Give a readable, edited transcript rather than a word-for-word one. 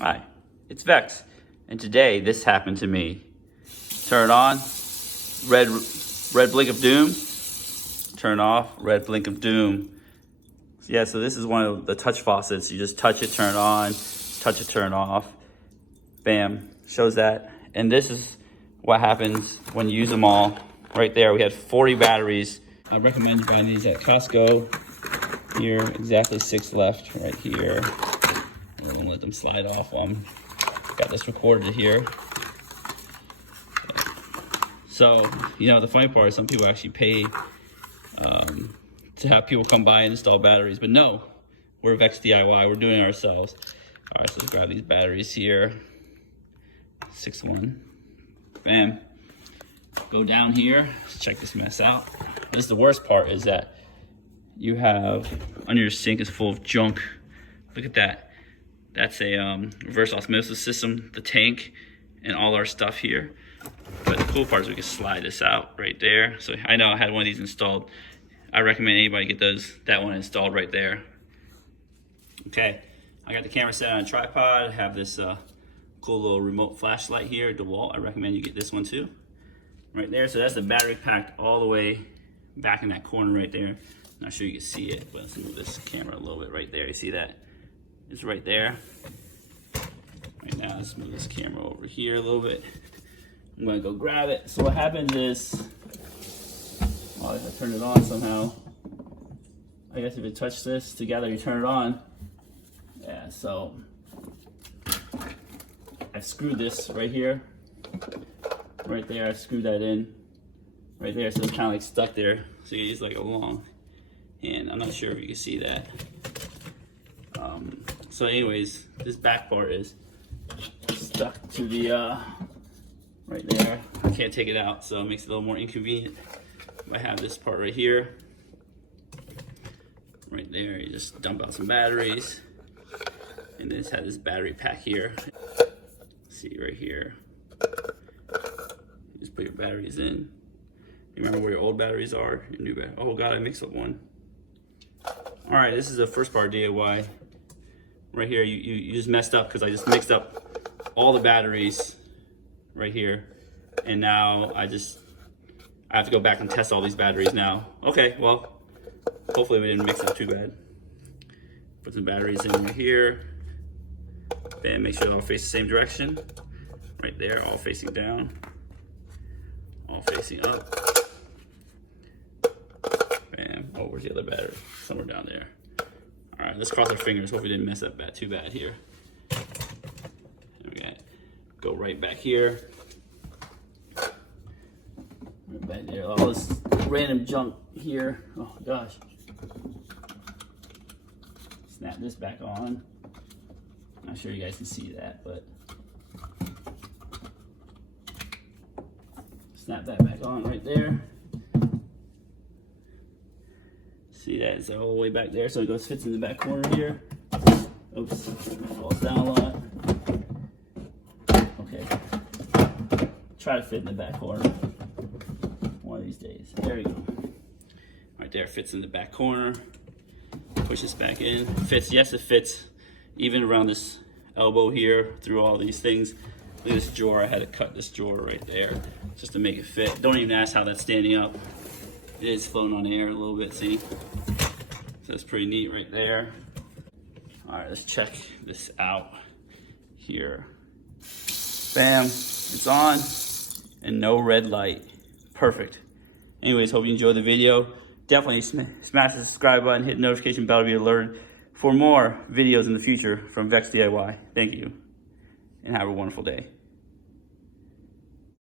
Hi, it's Vex, and today this happened to me. Turn on, red blink of doom. Turn off, red blink of doom. Yeah, so this is one of the touch faucets. You just touch it, turn on, touch it, turn off. Bam, shows that. And this is what happens when you use them all. Right there, we had 40 batteries. I recommend you buying these at Costco. Here, exactly 6 left right here. I'm gonna let them slide off. Got this recorded here. So, you know, the funny part is some people actually pay to have people come by and install batteries, but no, we're Vex DIY, we're doing it ourselves. All right, so let's grab these batteries here. 6-1, bam. Go down here, let's check this mess out. This is the worst part, is that you have, under your sink is full of junk. Look at that. That's a reverse osmosis system, the tank, and all our stuff here. But the cool part is we can slide this out right there. So I know I had one of these installed. I recommend anybody get that one installed right there. Okay, I got the camera set on a tripod. I have this cool little remote flashlight here, DeWalt. I recommend you get this one too. Right there, so that's the battery packed all the way back in that corner right there. Not sure you can see it, but let's move this camera a little bit right there. You see that? It's right there. Right now, let's move this camera over here a little bit. I'm gonna go grab it. So what happens is, well, if I turn it on somehow, I guess if you touch this together, you turn it on. Yeah, so I screwed this right here. Right there, I screwed that in. Right there, so it's kind of like stuck there. So you use like a long hand. I'm not sure if you can see that. So anyways, this back part is stuck to the, right there. I can't take it out, so it makes it a little more inconvenient. I have this part right here. Right there, you just dump out some batteries. And then it's had this battery pack here. See right here. You just put your batteries in. You remember where your old batteries are, your new battery. Oh God, I mixed up one. All right, this is the first part DIY. Right here, you just messed up because I just mixed up all the batteries right here. And now I have to go back and test all these batteries now. Okay, well, hopefully we didn't mix up too bad. Put some batteries in right here. Bam, make sure they all face the same direction. Right there, all facing down. All facing up. Bam, oh, where's the other battery? Somewhere down there. All right, let's cross our fingers. Hope we didn't mess up too bad here. There we go. Go right back here. Right back there. All this random junk here. Oh gosh. Snap this back on. Not sure you guys can see that, but snap that back on right there. See that? It's all the way back there, so it goes fits in the back corner here. Oops, falls down a lot. Okay, try to fit in the back corner one of these days. There you go. Right there, fits in the back corner. Push this back in. Fits. Yes, it fits. Even around this elbow here, through all these things. Look at this drawer. I had to cut this drawer right there just to make it fit. Don't even ask how that's standing up. It is floating on air a little bit, see? So that's pretty neat right there. All right, let's check this out here. Bam, it's on, and no red light. Perfect. Anyways, hope you enjoyed the video. Definitely smash the subscribe button, hit the notification bell to be alerted for more videos in the future from Vex DIY. Thank you, and have a wonderful day.